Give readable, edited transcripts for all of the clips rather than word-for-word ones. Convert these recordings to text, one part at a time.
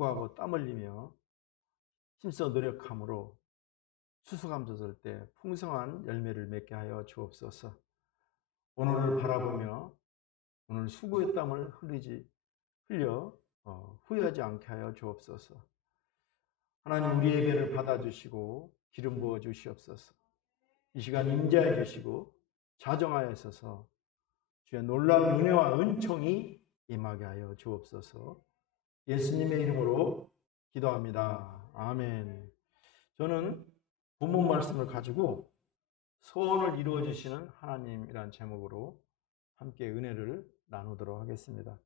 수고하고 땀 흘리며 힘써 노력함으로 추수감사절 때 풍성한 열매를 맺게 하여 주옵소서. 오늘을 바라보며 오늘 수고의 땀을 흘려 후회하지 않게 하여 주옵소서. 하나님, 우리의 예배를 받아주시고 기름 부어 주시옵소서. 이 시간 임재해 주시고 자정하여 있어서 주의 놀라운 은혜와 은총이 임하게 하여 주옵소서. 예수님의 이름으로 기도합니다. 아멘. 저는 본문 말씀을 가지고 소원을 이루어 주시는 하나님이란 제목으로 함께 은혜를 나누도록 하겠습니다.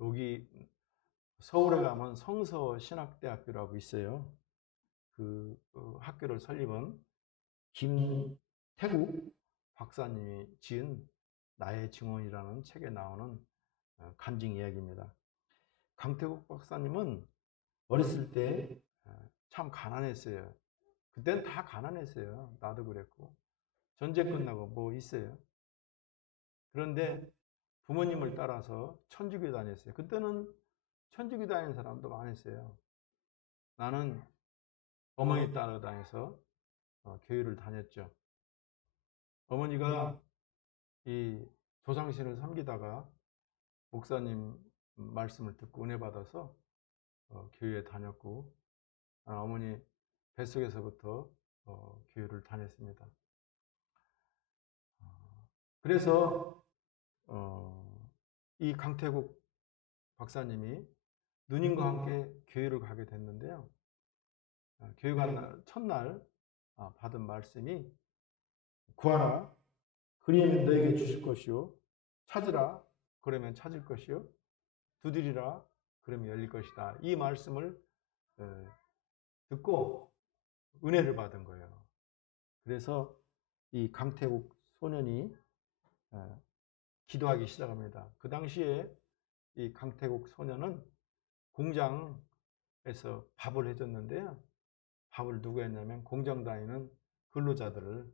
여기 서울에 가면 성서신학대학교라고 있어요. 그 학교를 설립한 김태국 박사님이 지은 나의 증언이라는 책에 나오는 간증 이야기입니다. 강태국 박사님은 어렸을 때 참 가난했어요. 그때는 다 가난했어요. 나도 그랬고. 전쟁 끝나고 뭐 있어요. 그런데 부모님을 따라서 천주교 다녔어요. 그때는 천주교 다니는 사람도 많았어요. 나는 어머니 따라 다녀서 교회를 다녔죠. 어머니가 이 조상신을 섬기다가 목사님 말씀을 듣고 은혜 받아서 교회에 다녔고, 어머니 뱃속에서부터 교회를 다녔습니다. 그래서 이 강태국 박사님이 누님과 함께 교회를 가게 됐는데요. 교회 가는 첫날 받은 말씀이 구하라, 그리하면 너에게 주실 것이요, 찾으라, 그러면 찾을 것이요, 두드리라, 그러면 열릴 것이다. 이 말씀을 듣고 은혜를 받은 거예요. 그래서 이 강태국 소년이 기도하기 시작합니다. 그 당시에 이 강태국 소년은 공장에서 밥을 해줬는데요. 밥을 누가 했냐면 공장 다니는 근로자들을,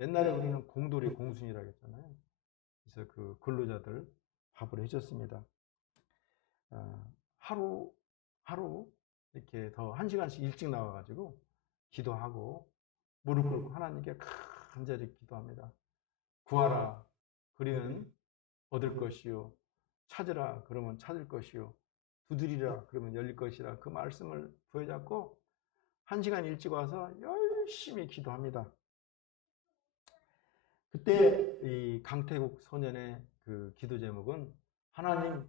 옛날에 우리는 공돌이 공순이라고 했잖아요. 그래서 그 근로자들 밥을 해줬습니다. 하루 이렇게 더 1시간씩 일찍 나와가지고 기도하고 무릎 꿇고 하나님께 간절히 기도합니다. 구하라, 그리면 얻을 것이요, 찾으라, 그러면 찾을 것이요, 두드리라, 그러면 열릴 것이라. 그 말씀을 부여잡고 1시간 일찍 와서 열심히 기도합니다. 그때 이 강태국 소년의 그 기도 제목은 하나님,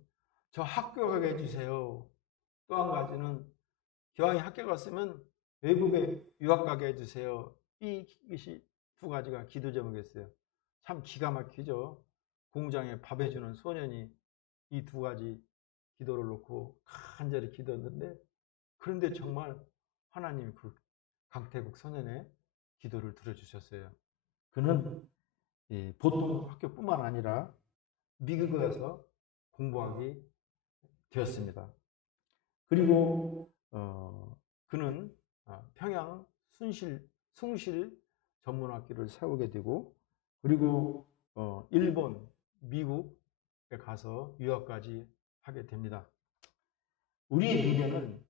저 학교 가게 해주세요. 또 한 가지는 기왕에 학교 갔으면 외국에 유학 가게 해주세요. 이것이 두 가지가 기도 제목이었어요. 참 기가 막히죠. 공장에 밥 해주는 소년이 이 두 가지 기도를 놓고 간절히 기도했는데, 그런데 정말 하나님이 그 강태국 소년의 기도를 들어주셨어요. 그는 보통 학교뿐만 아니라 미국에 가서 공부하게 되었습니다. 그리고 그는 평양 숭실 전문학교를 세우게 되고, 그리고 일본, 미국에 가서 유학까지 하게 됩니다. 우리의 미래는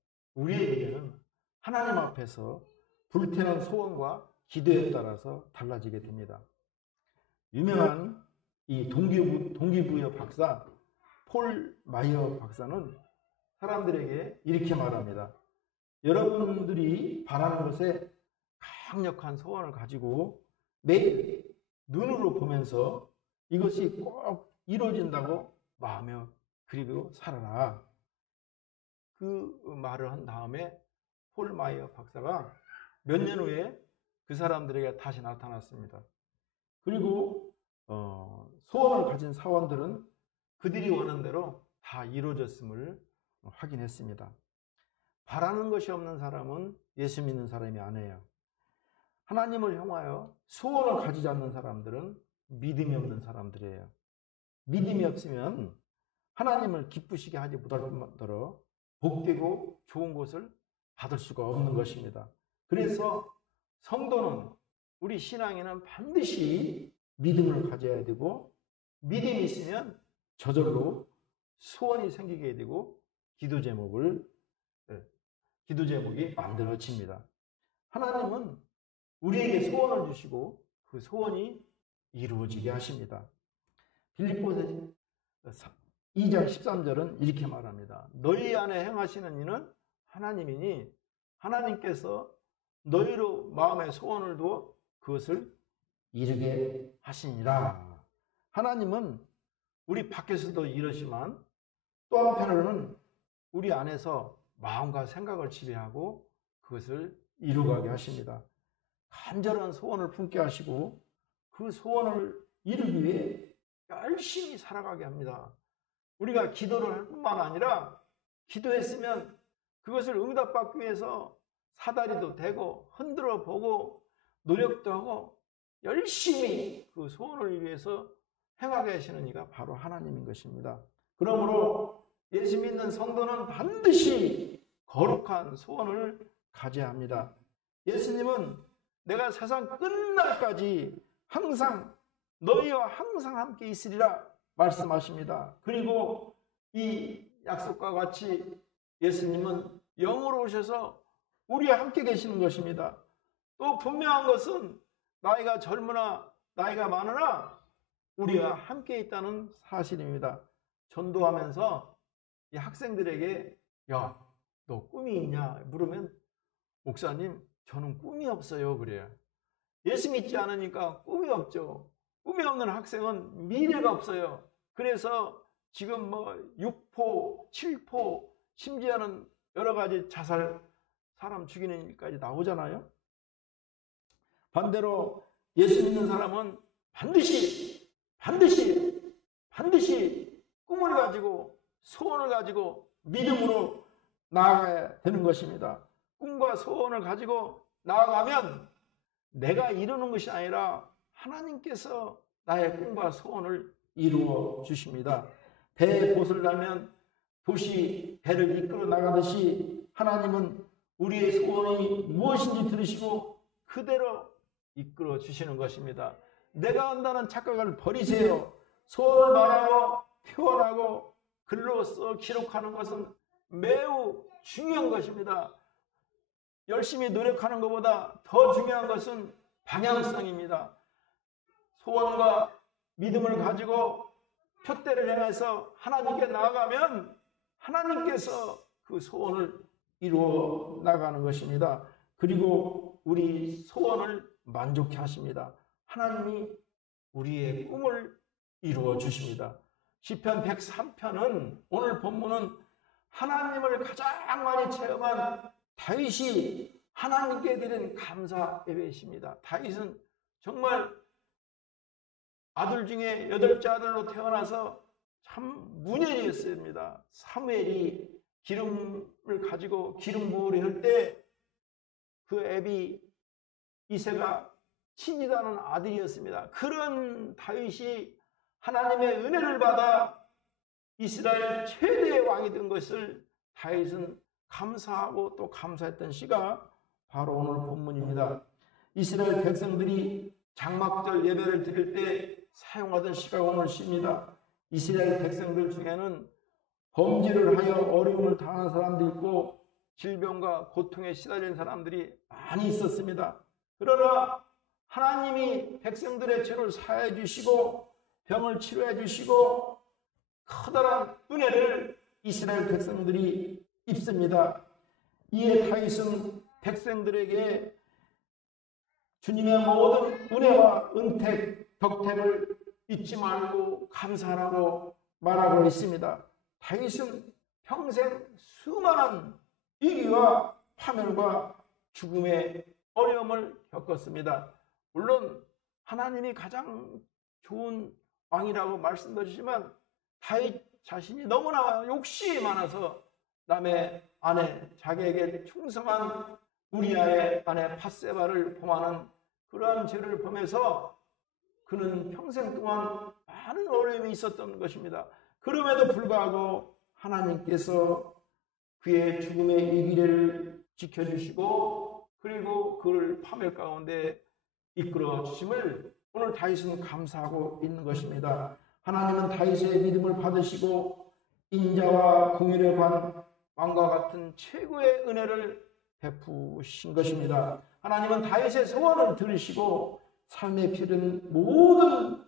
하나님 앞에서 불태우는 소원과 기도에 따라서 달라지게 됩니다. 유명한 이 동기부여 박사 폴 마이어 박사는 사람들에게 이렇게 말합니다. 여러분들이 바라는 것에 강력한 소원을 가지고 매일 눈으로 보면서 이것이 꼭 이루어진다고 마음에 그리고 살아라. 그 말을 한 다음에 폴 마이어 박사가 몇 년 후에 그 사람들에게 다시 나타났습니다. 그리고 소원을 가진 사원들은 그들이 원하는 대로 다 이루어졌음을 확인했습니다. 바라는 것이 없는 사람은 예수 믿는 사람이 아니에요. 하나님을 향하여 소원을 가지지 않는 사람들은 믿음이 없는 사람들이에요. 믿음이 없으면 하나님을 기쁘시게 하지 못할 뿐더러 복되고 좋은 것을 받을 수가 없는 것입니다. 그래서 성도는, 우리 신앙에는 반드시 믿음을 가져야 되고, 믿음이 있으면 저절로 소원이 생기게 되고 기도 제목을 기도 제목이 만들어집니다. 하나님은 우리에게 소원을 주시고 그 소원이 이루어지게 하십니다. 빌립보서 2장 13절은 이렇게 말합니다. 너희 안에 행하시는 이는 하나님이니 하나님께서 너희로 마음의 소원을 두어 그것을 이루게 하시니라. 하나님은 우리 밖에서도 이러시만 또 한편으로는 우리 안에서 마음과 생각을 지배하고 그것을 이루게 하십니다. 간절한 소원을 품게 하시고 그 소원을 이루기 위해 열심히 살아가게 합니다. 우리가 기도를 할 뿐만 아니라 기도했으면 그것을 응답받기 위해서 사다리도 대고 흔들어 보고 노력도 하고 열심히 그 소원을 위해서 행하게 하시는 이가 바로 하나님인 것입니다. 그러므로 예수 믿는 성도는 반드시 거룩한 소원을 가져야 합니다. 예수님은 내가 세상 끝날까지 항상 너희와 항상 함께 있으리라 말씀하십니다. 그리고 이 약속과 같이 예수님은 영으로 오셔서 우리와 함께 계시는 것입니다. 또 분명한 것은 나이가 젊으나 나이가 많으나 우리와 함께 있다는 사실입니다. 전도하면서 이 학생들에게 야, 너 꿈이 있냐 물으면 목사님 저는 꿈이 없어요 그래요. 예수 믿지 않으니까 꿈이 없죠. 꿈이 없는 학생은 미래가 없어요. 그래서 지금 6포, 7포 심지어는 여러 가지 자살, 사람 죽이는 일까지 나오잖아요. 반대로 예수 믿는 사람은 반드시 꿈을 가지고 소원을 가지고 믿음으로 나아가야 되는 것입니다. 꿈과 소원을 가지고 나아가면 내가 이루는 것이 아니라 하나님께서 나의 꿈과 소원을 이루어 주십니다. 배에 못을 달면 도시 배를 이끌어 나가듯이 하나님은 우리의 소원이 무엇인지 들으시고 그대로 이끌어 주시는 것입니다. 내가 한다는 착각을 버리세요. 소원을 말하고 표현하고 글로써 기록하는 것은 매우 중요한 것입니다. 열심히 노력하는 것보다 더 중요한 것은 방향성입니다. 소원과 믿음을 가지고 표대를 향해서 하나님께 나아가면 하나님께서 그 소원을 이루어 나가는 것입니다. 그리고 우리 소원을 만족해 하십니다. 하나님이 우리의 꿈을 이루어 주십니다. 시편 103편은 오늘 본문은 하나님을 가장 많이 체험한 다윗이 하나님께 드린 감사 예배입니다. 다윗은 정말 아들 중에 8째 아들로 태어나서 참 문외리였습니다. 사무엘이 기름을 가지고 기름 부으려 할 때 그 애비 이새가 친이라는 아들이었습니다. 그런 다윗이 하나님의 은혜를 받아 이스라엘 최대의 왕이 된 것을 다윗은 감사하고 또 감사했던 시가 바로 오늘 본문입니다. 이스라엘 백성들이 장막절 예배를 드릴 때 사용하던 시가 오늘 시입니다. 이스라엘 백성들 중에는 범죄를 하여 어려움을 당한 사람도 있고 질병과 고통에 시달린 사람들이 많이 있었습니다. 그러나 하나님이 백성들의 죄를 사해 주시고 병을 치료해 주시고 커다란 은혜를 이스라엘 백성들이 입습니다. 이에 다윗은 백성들에게 주님의 모든 은혜와 은택, 덕택을 잊지 말고 감사하라고 말하고 있습니다. 다윗은 평생 수많은 위기와 파멸과 죽음의 어려움을 겪었습니다. 물론 하나님이 가장 좋은 왕이라고 말씀드리지만 다윗 자신이 너무나 욕심이 많아서 남의 아내, 자기에게 충성한 우리아의 아내 밧세바를 범하는 그러한 죄를 범해서 그는 평생 동안 많은 어려움이 있었던 것입니다. 그럼에도 불구하고 하나님께서 그의 죽음의 위기를 지켜주시고 그리고 그를 파멸 가운데 이끌어 주심을 오늘 다윗은 감사하고 있는 것입니다. 하나님은 다윗의 믿음을 받으시고 인자와 공의를 관 왕과 같은 최고의 은혜를 베푸신 것입니다. 하나님은 다윗의 소원을 들으시고 삶에 필요한 모든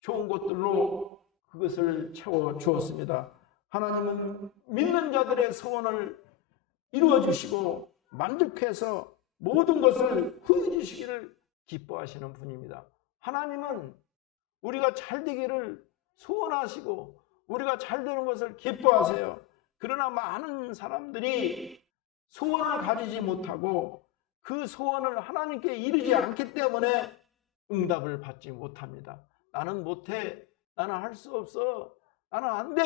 좋은 것들로 그것을 채워 주었습니다. 하나님은 믿는 자들의 소원을 이루어 주시고 만족해서 모든 것을 후해 주시기를 기뻐하시는 분입니다. 하나님은 우리가 잘 되기를 소원하시고 우리가 잘 되는 것을 기뻐하세요. 그러나 많은 사람들이 소원을 가지지 못하고 그 소원을 하나님께 이루지 않기 때문에 응답을 받지 못합니다. 나는 못해, 나는 할 수 없어, 나는 안 돼,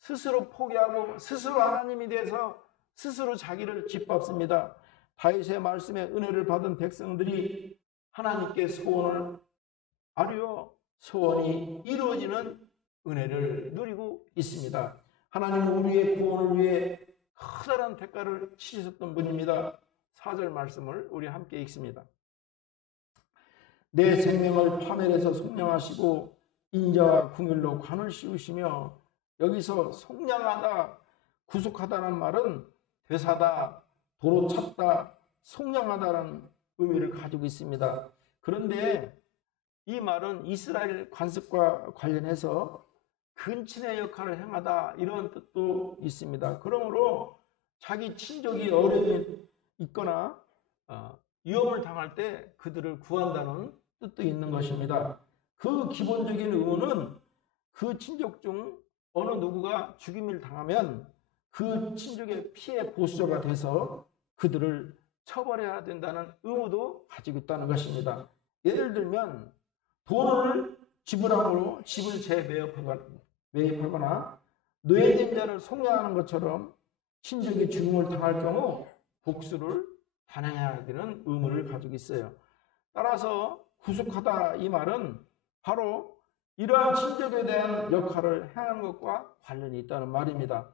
스스로 포기하고 스스로 하나님이 돼서 스스로 자기를 짓밟습니다. 다윗의 말씀에 은혜를 받은 백성들이 하나님께 소원을 아뢰어 소원이 이루어지는 은혜를 누리고 있습니다. 하나님은 우리의 구원을 위해 커다란 대가를 치르셨던 분입니다. 4절 말씀을 우리 함께 읽습니다. 내 생명을 파멸해서 속량하시고 인자와 긍휼로 관을 씌우시며, 여기서 속량하다, 구속하다는 말은 되사다, 도로 찾다, 속량하다라는 의미를 가지고 있습니다. 그런데 이 말은 이스라엘 관습과 관련해서 근친의 역할을 행하다 이런 뜻도 있습니다. 그러므로 자기 친족이 어려움이 있거나 위험을 당할 때 그들을 구한다는 뜻도 있는 것입니다. 그 기본적인 의무는 그 친족 중 어느 누구가 죽임을 당하면 그 친족의 피해 보수자가 돼서 그들을 처벌해야 된다는 의무도 가지고 있다는 것입니다. 예를 들면 돈을 지불함으로 집을 재매입하거나 노예된 자를 속량하는 것처럼 친족이 죽음을 당할 경우 복수를 단행해야 되는 의무를 가지고 있어요. 따라서 구속하다 이 말은 바로 이러한 친족에 대한 역할을 행하는 것과 관련이 있다는 말입니다.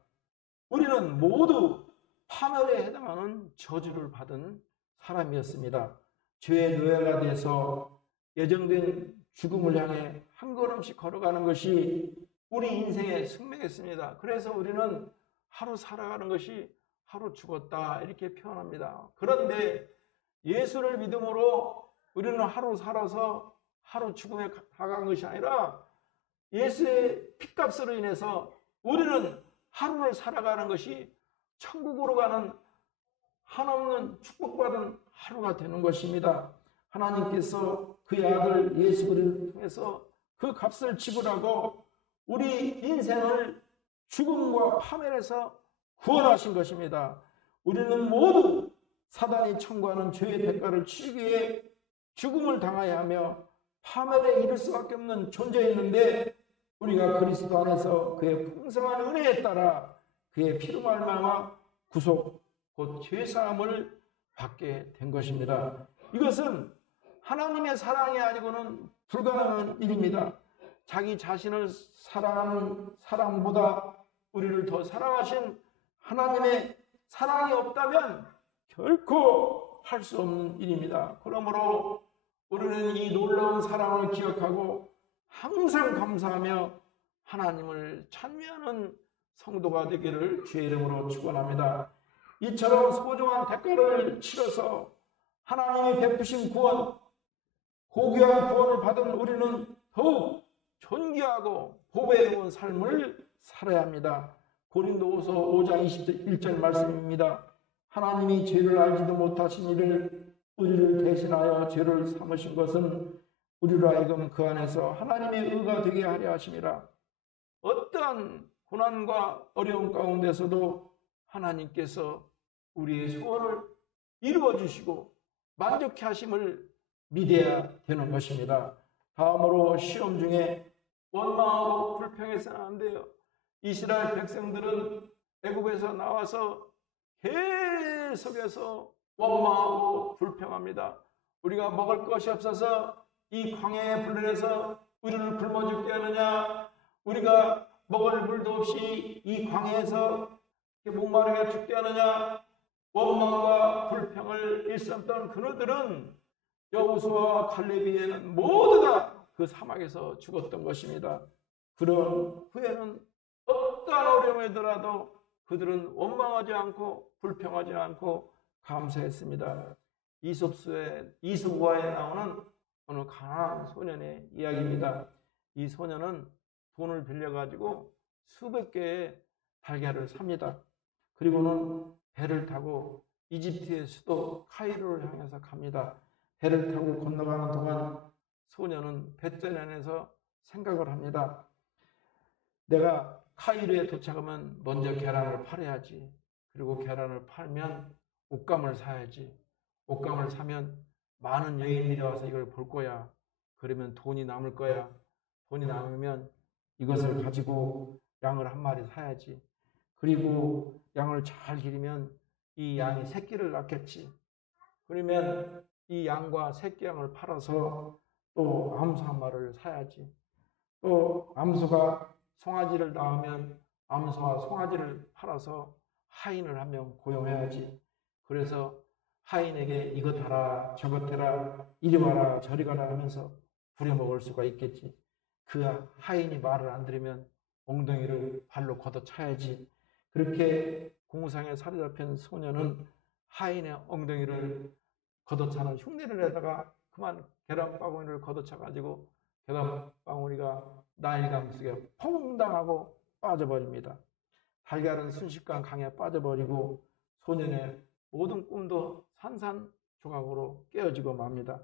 우리는 모두 파멸에 해당하는 저주를 받은 사람이었습니다. 죄의 노예가 돼서 예정된 죽음을 향해 한 걸음씩 걸어가는 것이 우리 인생의 숙명이었습니다. 그래서 우리는 하루 살아가는 것이 하루 죽었다 이렇게 표현합니다. 그런데 예수를 믿음으로 우리는 하루 살아서 하루 죽음에 다가간 것이 아니라 예수의 핏값으로 인해서 우리는 하루를 살아가는 것이 천국으로 가는 한없는 축복받은 하루가 되는 것입니다. 하나님께서 그의 아들 예수 그리스도를 통해서 그 값을 지불하고 우리 인생을 죽음과 파멸에서 구원하신 것입니다. 우리는 모두 사단이 청구하는 죄의 대가를 치르기 위해 죽음을 당해야 하며 파멸에 이를 수밖에 없는 존재였는데, 우리가 그리스도 안에서 그의 풍성한 은혜에 따라 그의 피로 말미암아 구속 곧 죄사함을 받게 된 것입니다. 이것은 하나님의 사랑이 아니고는 불가능한 일입니다. 자기 자신을 사랑하는 사랑보다 우리를 더 사랑하신 하나님의 사랑이 없다면 결코 할 수 없는 일입니다. 그러므로 우리는 이 놀라운 사랑을 기억하고 항상 감사하며 하나님을 찬미하는 성도가 되기를 주의 이름으로 축원합니다. 이처럼 소중한 대가를 치러서 하나님이 베푸신 구원, 고귀한 구원을 받은 우리는 더욱 존귀하고 보배로운 삶을 살아야 합니다. 고린도후서 5장 21절 말씀입니다. 하나님이 죄를 알지도 못하신 이를 우리를 대신하여 죄를 삼으신 것은 우리로 하여금 그 안에서 하나님의 의가 되게 하려 하심이라. 어떠한 고난과 어려움 가운데서도 하나님께서 우리의 소원을 이루어 주시고 만족해 하심을 믿어야 되는 것입니다. 다음으로 시험 중에 원망하고 불평해서는 안 돼요. 이스라엘 백성들은 애굽에서 나와서 계속해서 원망하고 불평합니다. 우리가 먹을 것이 없어서 이 광야에 불러내서 우리를 굶어 죽게 하느냐, 우리가 먹을 물도 없이 이 광야에서 목마르게 죽게 하느냐, 원망과 불평을 일삼던 그들은 여호수아와 갈렙에는 모두 다 그 사막에서 죽었던 것입니다. 그런 후에는 어떠한 어려움이 더라도 그들은 원망하지 않고 불평하지 않고 감사했습니다. 이솝우화에 나오는 어느 가난한 소년의 이야기입니다. 이 소년은 돈을 빌려가지고 수백 개의 달걀을 삽니다. 그리고는 배를 타고 이집트의 수도 카이로를 향해서 갑니다. 배를 타고 건너가는 동안 소년은 뱃잔 안에서 생각을 합니다. 내가 카이로에 도착하면 먼저 계란을 팔아야지. 그리고 계란을 팔면 옷감을 사야지. 옷감을 사면 많은 여인들이 와서 이걸 볼 거야. 그러면 돈이 남을 거야. 돈이 남으면 이것을 가지고 양을 한 마리 사야지. 그리고 양을 잘 기르면 이 양이 새끼를 낳겠지. 그러면 이 양과 새끼 양을 팔아서 또 암소 한 마리를 사야지. 또 암소가 송아지를 낳으면 암소와 송아지를 팔아서 하인을 한 명 고용해야지. 그래서 하인에게 이것 하라 저것 해라 이리 와라 저리 가라 하면서 부려먹을 수가 있겠지. 그 하인이 말을 안 들으면 엉덩이를 발로 걷어차야지. 그렇게 공상에 사로잡힌 소년은 하인의 엉덩이를 걷어차는 흉내를 내다가 그만 계란바구니를 걷어차가지고 계란바구니가 나일강 속에 퐁당하고 빠져버립니다. 달걀은 순식간 강에 빠져버리고 소년의 모든 꿈도 산산조각으로 깨어지고 맙니다.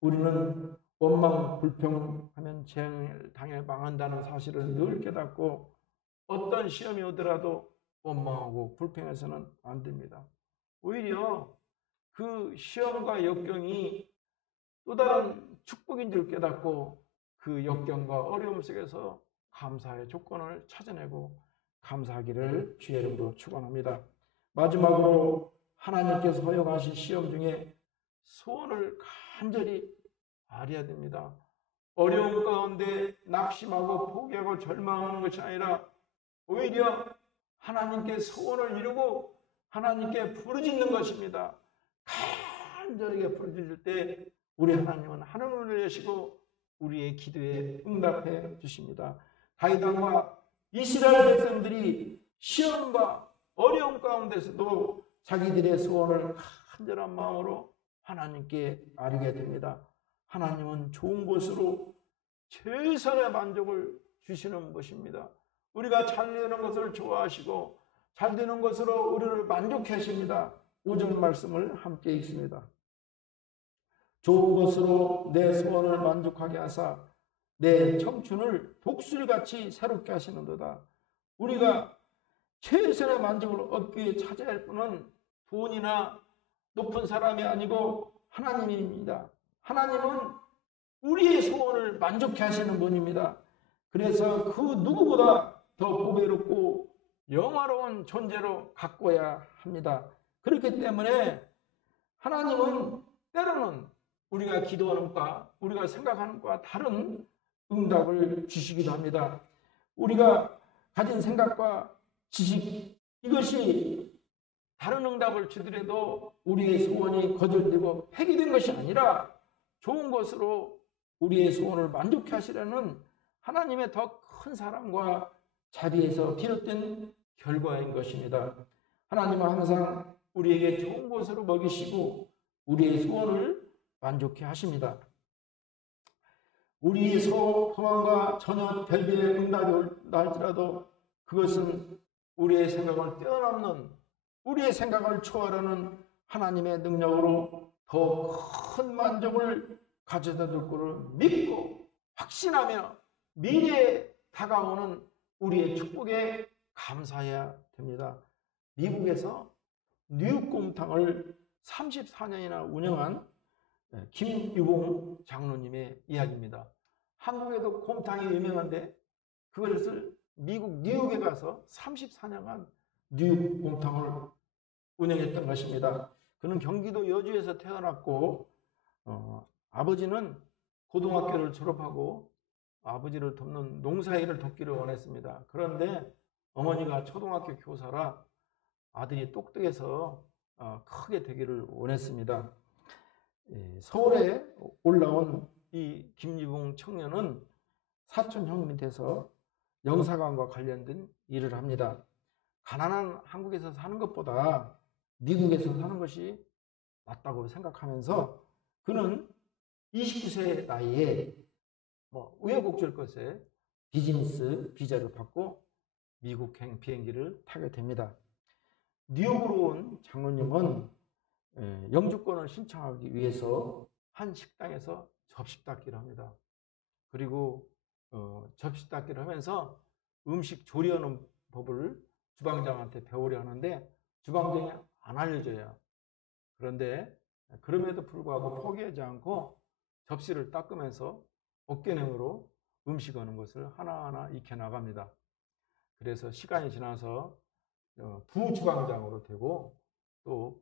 우리는 원망, 불평하면 재앙을 당해 망한다는 사실을 늘 깨닫고 어떤 시험이 오더라도 원망하고 불평해서는 안 됩니다. 오히려 그 시험과 역경이 또 다른 축복인 줄 깨닫고 그 역경과 어려움 속에서 감사의 조건을 찾아내고 감사하기를 주의 이름으로 축원합니다. 마지막으로 하나님께서 허용하신 시험 중에 소원을 간절히 아뢰어야 됩니다. 어려움 가운데 낙심하고 포기하고 절망하는 것이 아니라 오히려 하나님께 소원을 이루고 하나님께 부르짖는 것입니다. 간절하게 부르짖을 때 우리 하나님은 하늘문을 여시고 우리의 기도에 응답해 주십니다. 다윗 왕과 이스라엘 백성들이 시험과 어려움 가운데서도 자기들의 소원을 간절한 마음으로 하나님께 아뢰게 됩니다. 하나님은 좋은 것으로 최선의 만족을 주시는 것입니다. 우리가 잘 되는 것을 좋아하시고 잘 되는 것으로 우리를 만족해 하십니다. 5절 말씀을 함께 읽습니다. 좋은 것으로 내 소원을 만족하게 하사 내 청춘을 독수리같이 새롭게 하시는도다. 우리가 최선의 만족을 얻기 위해 찾아야 할 분은 돈이나 높은 사람이 아니고 하나님입니다. 하나님은 우리의 소원을 만족해 하시는 분입니다. 그래서 그 누구보다 더 보배롭고 영화로운 존재로 가꿔야 합니다. 그렇기 때문에 하나님은 때로는 우리가 기도하는 것과 우리가 생각하는 것과 다른 응답을 주시기도 합니다. 우리가 가진 생각과 지식 이것이 다른 응답을 주더라도 우리의 소원이 거절되고 폐기된 것이 아니라 좋은 것으로 우리의 소원을 만족해 하시려는 하나님의 더 큰 사랑과 자비에서 비롯된 결과인 것입니다. 하나님은 항상 우리에게 좋은 것으로 먹이시고 우리의 소원을 만족해 하십니다. 우리의 소망과 전혀 별개의 응답이 온다 할지라도 그것은 우리의 생각을 뛰어넘는 우리의 생각을 초월하는 하나님의 능력으로 더 큰 만족을 가져다 줄 것을 믿고 확신하며 미래에 다가오는 우리의 축복에 감사해야 됩니다. 미국에서 뉴욕곰탕을 34년이나 운영한 김유봉 장로님의 이야기입니다. 한국에도 곰탕이 유명한데 그것을 미국 뉴욕에 가서 34년간 뉴욕 곰탕을 운영했던 것입니다. 그는 경기도 여주에서 태어났고 아버지는 고등학교를 졸업하고 아버지를 돕는 농사일을 돕기를 원했습니다. 그런데 어머니가 초등학교 교사라 아들이 똑똑해서 크게 되기를 원했습니다. 서울에 올라온 이 김유봉 청년은 사촌 형 밑에서 영사관과 관련된 일을 합니다. 가난한 한국에서 사는 것보다 미국에서 사는 것이 낫다고 생각하면서 그는 29세 나이에 우여곡절 끝에 비즈니스 비자를 받고 미국행 비행기를 타게 됩니다. 뉴욕으로 온 장로님은 영주권을 신청하기 위해서 한 식당에서 접시 닦기를 합니다. 그리고 접시 닦기를 하면서 음식 조리하는 법을 주방장한테 배우려 하는데 주방장이 안 알려줘요. 그런데 그럼에도 불구하고 포기하지 않고 접시를 닦으면서 어깨너머로 음식하는 것을 하나하나 익혀나갑니다. 그래서 시간이 지나서 부주방장으로 되고 또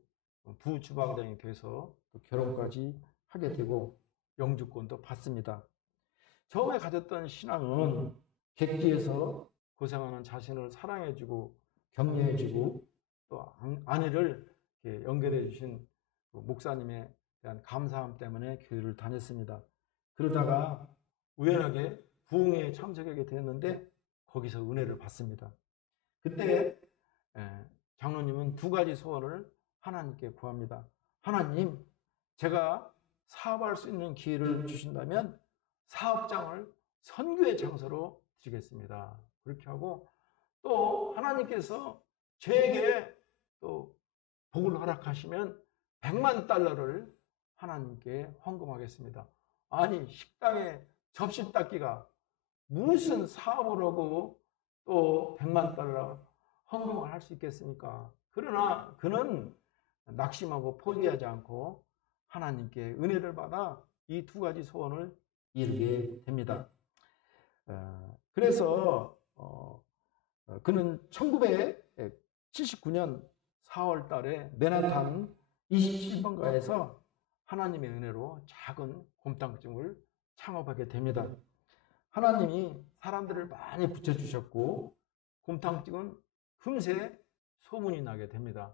부주방장이 돼서 또 결혼까지 하게 되고 영주권도 받습니다. 처음에 가졌던 신앙은 객지에서 고생하는 자신을 사랑해주고 격려해주고 또 아내를 연결해 주신 목사님에 대한 감사함 때문에 교회를 다녔습니다. 그러다가 우연하게 부흥회에 참석하게 되었는데 거기서 은혜를 받습니다. 그때 장로님은 두 가지 소원을 하나님께 구합니다. 하나님, 제가 사업할 수 있는 기회를 주신다면 사업장을 선교의 장소로 드리겠습니다. 그렇게 하고 또 하나님께서 저에게 또 복을 허락하시면 100만 달러를 하나님께 헌금하겠습니다. 아니, 식당에 접시 닦기가 무슨 사업을 하고 또 100만 달러 헌금을 할 수 있겠습니까? 그러나 그는 낙심하고 포기하지 않고 하나님께 은혜를 받아 이 두 가지 소원을 이루게 됩니다. 그래서 그는 1979년 4월 달에 맨하탄 27번가에서 하나님의 은혜로 작은 곰탕집을 창업하게 됩니다. 하나님이 사람들을 많이 붙여주셨고 곰탕집은 금세 소문이 나게 됩니다.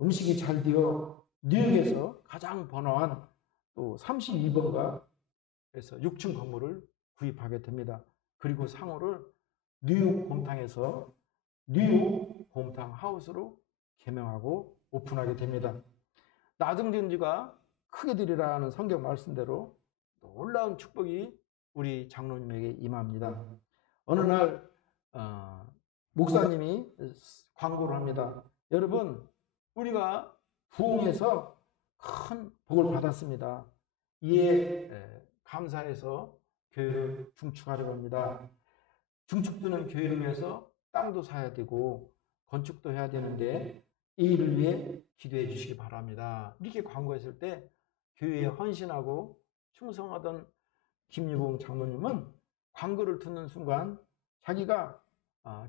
음식이 잘 되어 뉴욕에서 가장 번화한 또 32번가에서 6층 건물을 구입하게 됩니다. 그리고 상호를 뉴욕 곰탕에서 뉴욕 곰탕 하우스로 개명하고 오픈하게 됩니다. 나중진 지가 크게 되리라는 성경 말씀대로 놀라운 축복이 우리 장로님에게 임합니다. 어느 날 목사님이 광고를 합니다. 여러분, 우리가 부흥에서 큰 복을 받았습니다. 이에 감사해서 교회를 중축하려고 합니다. 중축되는 교회를 위해서 땅도 사야 되고 건축도 해야 되는데 이 일을 위해 기도해 주시기 바랍니다. 이렇게 광고했을 때 교회에 헌신하고 충성하던 김유봉 장로님은 광고를 듣는 순간 자기가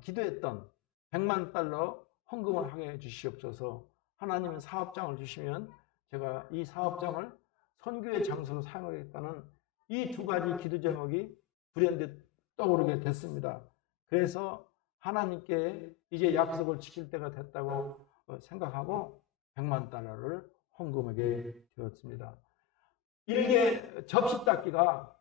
기도했던 100만 달러 헌금을 하게 해주시옵소서. 하나님은 사업장을 주시면 제가 이 사업장을 선교의 장소로 사용하겠다는 이 두 가지 기도 제목이 불현듯 떠오르게 됐습니다. 그래서 하나님께 이제 약속을 지킬 때가 됐다고 생각하고 100만 달러를 헌금하게 되었습니다. 이렇게 접시 닦기가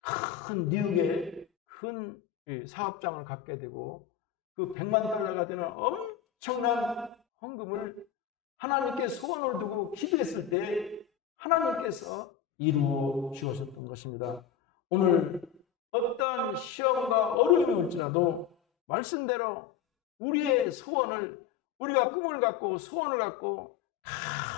큰 뉴욕의 큰 사업장을 갖게 되고 그 100만 달러가 되는 엄청난 헌금을 하나님께 소원을 두고 기도했을 때 하나님께서 이루어 주셨던 것입니다. 오늘 어떤 시험과 어려움이 올지라도 말씀대로 우리의 소원을 우리가 꿈을 갖고 소원을 갖고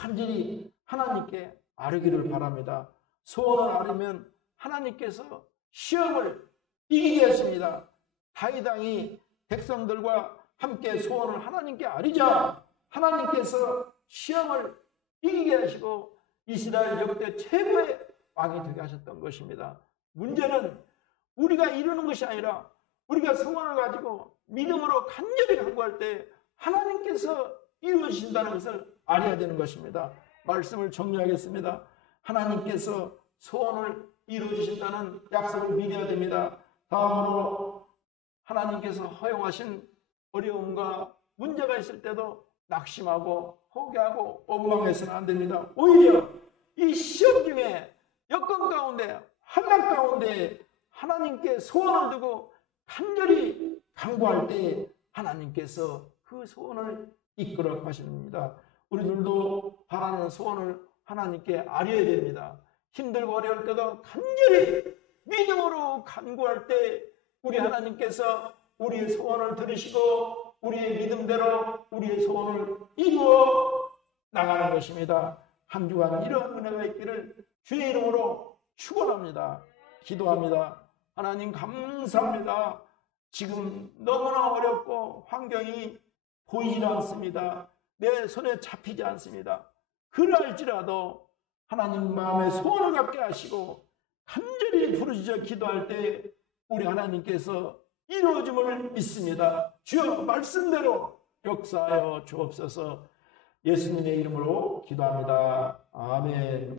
간절히 하나님께 아뢰기를 바랍니다. 소원을 아뢰면 하나님께서 시험을 이기게 하십니다. 다윗 왕이 백성들과 함께 소원을 하나님께 아뢰자 하나님께서 시험을 이기게 하시고 이스라엘 역대 최고의 왕이 되게 하셨던 것입니다. 문제는 우리가 이루는 것이 아니라 우리가 소원을 가지고 믿음으로 간절히 간구할 때 하나님께서 이루어주신다는 것을 알아야 되는 것입니다. 말씀을 정리하겠습니다. 하나님께서 소원을 이루어주신다는 약속을 믿어야 됩니다. 다음으로 하나님께서 허용하신 어려움과 문제가 있을 때도 낙심하고 포기하고 원망해서는 안 됩니다. 오히려 이 시험 중에 여건 가운데 환난 가운데 하나님께 소원을 두고 간절히 간구할 때 하나님께서 그 소원을 이끌어 가십니다. 우리들도 바라는 소원을 하나님께 아뢰야 됩니다. 힘들고 어려울 때도 간절히 믿음으로 간구할 때 우리 하나님께서 우리의 소원을 들으시고 우리의 믿음대로 우리의 소원을 이루어 나가는 것입니다. 한 주간 이런 은혜가 있기를 주의 이름으로 축원합니다. 기도합니다. 하나님 감사합니다. 지금 너무나 어렵고 환경이 보이지 않습니다. 내 손에 잡히지 않습니다. 그럴지라도 하나님 마음에 소원을 갖게 하시고 간절히 부르짖어 기도할 때 우리 하나님께서 이루어짐을 믿습니다. 주여 말씀대로 역사하여 주옵소서. 예수님의 이름으로 기도합니다. 아멘.